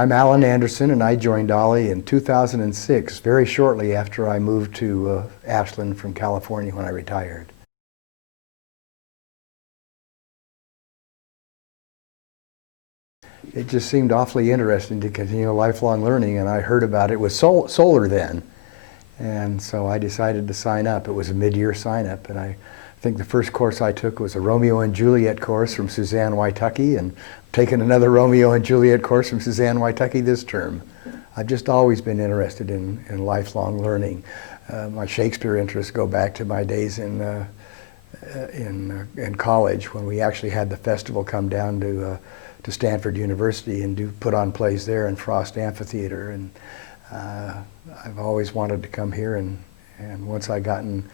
I'm Allan Anderson, and I joined OLLI in 2006, very shortly after I moved to Ashland from California when I retired. It just seemed awfully interesting to continue lifelong learning, and I heard about it with SOLIR then. And so I decided to sign up. It was a mid-year sign-up, and I think the first course I took was a Romeo and Juliet course from Suzanne Waitukee, and I've taken another Romeo and Juliet course from Suzanne Waitukee this term. I've just always been interested in lifelong learning. My Shakespeare interests go back to my days in college, when we actually had the festival come down to Stanford University and put on plays there in Frost Amphitheater. And I've always wanted to come here, and once I got in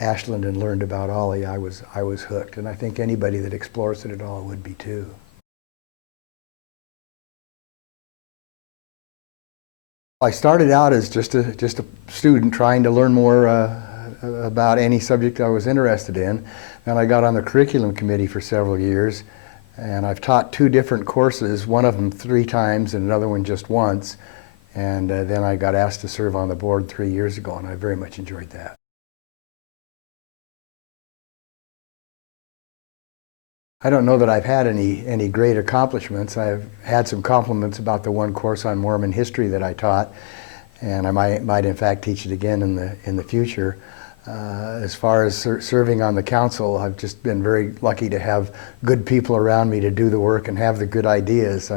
Ashland and learned about OLLI, I was hooked, and I think anybody that explores it at all would be too. I started out as just a student trying to learn more about any subject I was interested in, and I got on the curriculum committee for several years, and I've taught 2 different courses, one of them 3 times and another one just once, and then I got asked to serve on the board 3 years ago, and I very much enjoyed that. I don't know that I've had any great accomplishments. I've had some compliments about the one course on Mormon history that I taught, and I might in fact teach it again in the future. As far as serving on the council, I've just been very lucky to have good people around me to do the work and have the good ideas.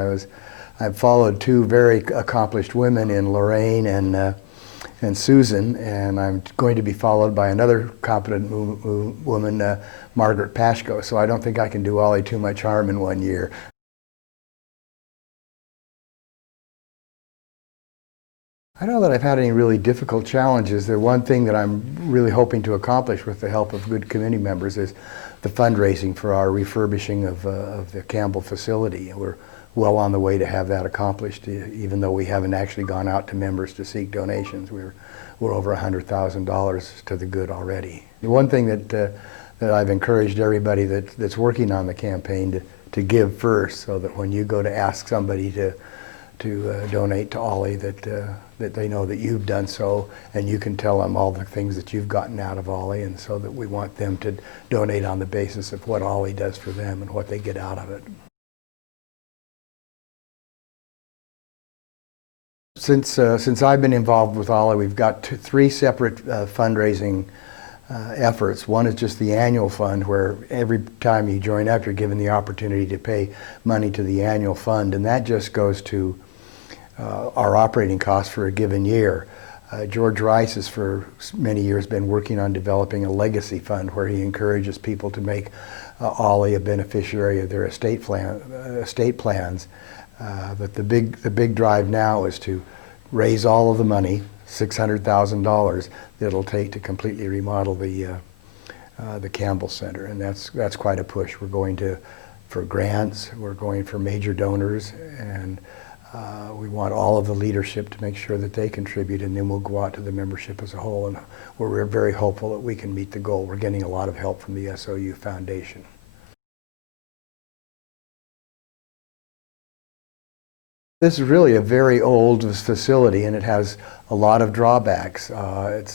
I've followed 2 very accomplished women in Lorraine and Susan, and I'm going to be followed by another competent woman, Margaret Pashko, so I don't think I can do OLLI too much harm in 1 year. I don't know that I've had any really difficult challenges. The one thing that I'm really hoping to accomplish with the help of good committee members is the fundraising for our refurbishing of the Campbell facility. We're well on the way to have that accomplished, even though we haven't actually gone out to members to seek donations. We're over $100,000 to the good already. The one thing that I've encouraged everybody that's working on the campaign to give first, so that when you go to ask somebody to donate to OLLI, that they know that you've done so, and you can tell them all the things that you've gotten out of OLLI, and so that we want them to donate on the basis of what OLLI does for them and what they get out of it. Since I've been involved with OLLI, we've got 3 separate fundraising efforts. One is just the annual fund, where every time you join up, you're given the opportunity to pay money to the annual fund, and that just goes to our operating costs for a given year. George Rice has for many years been working on developing a legacy fund, where he encourages people to make OLLI a beneficiary of their estate plans. But the big drive now is to raise all of the money, $600,000, that it'll take to completely remodel the Campbell Center, and that's quite a push. We're going for grants, we're going for major donors, and we want all of the leadership to make sure that they contribute, and then we'll go out to the membership as a whole, and we're very hopeful that we can meet the goal. We're getting a lot of help from the SOU Foundation. This is really a very old facility, and it has a lot of drawbacks. The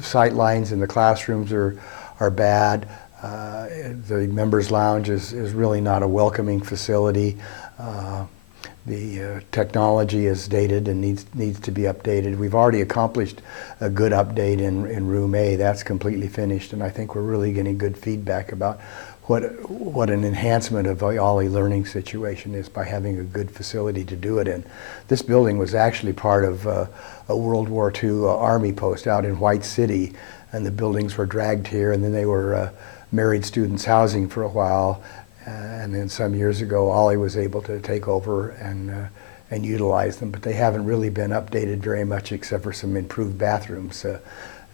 sight lines in the classrooms are bad. The members' lounge is really not a welcoming facility. The technology is dated and needs to be updated. We've already accomplished a good update in Room A. That's completely finished, and I think we're really getting good feedback about what an enhancement of the OLLI learning situation is by having a good facility to do it in. This building was actually part of a World War II Army post out in White City, and the buildings were dragged here, and then they were married students' housing for a while, and then some years ago OLLI was able to take over and utilize them, but they haven't really been updated very much, except for some improved bathrooms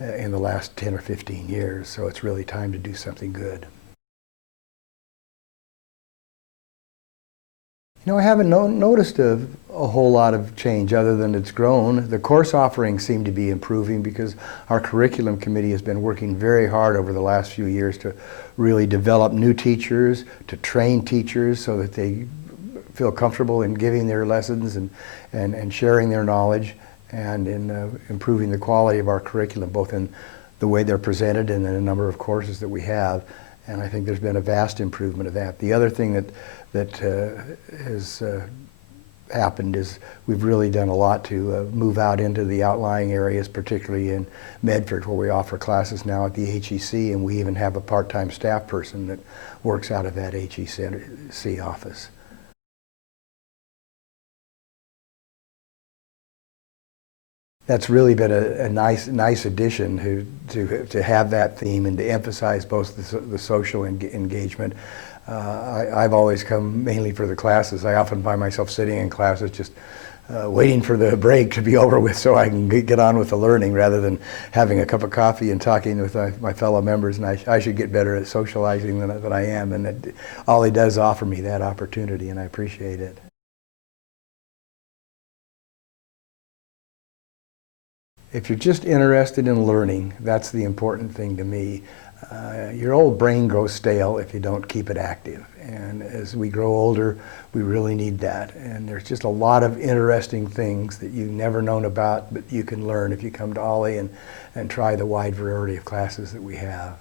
in the last 10 or 15 years, so it's really time to do something good. You know, I haven't noticed a whole lot of change other than it's grown. The course offerings seem to be improving because our curriculum committee has been working very hard over the last few years to really develop new teachers, to train teachers so that they feel comfortable in giving their lessons and sharing their knowledge, and in improving the quality of our curriculum, both in the way they're presented and in a number of courses that we have. And I think there's been a vast improvement of that. The other thing that has happened is we've really done a lot to move out into the outlying areas, particularly in Medford, where we offer classes now at the HEC, and we even have a part-time staff person that works out of that HEC office. That's really been a nice addition to have that theme and to emphasize both the social engagement. I've always come mainly for the classes. I often find myself sitting in classes just waiting for the break to be over with so I can get on with the learning, rather than having a cup of coffee and talking with my fellow members. And I should get better at socializing than I am, and OLLI does offer me that opportunity, and I appreciate it. If you're just interested in learning, that's the important thing to me. Your old brain grows stale if you don't keep it active. And as we grow older, we really need that. And there's just a lot of interesting things that you've never known about, but you can learn if you come to OLLI and try the wide variety of classes that we have.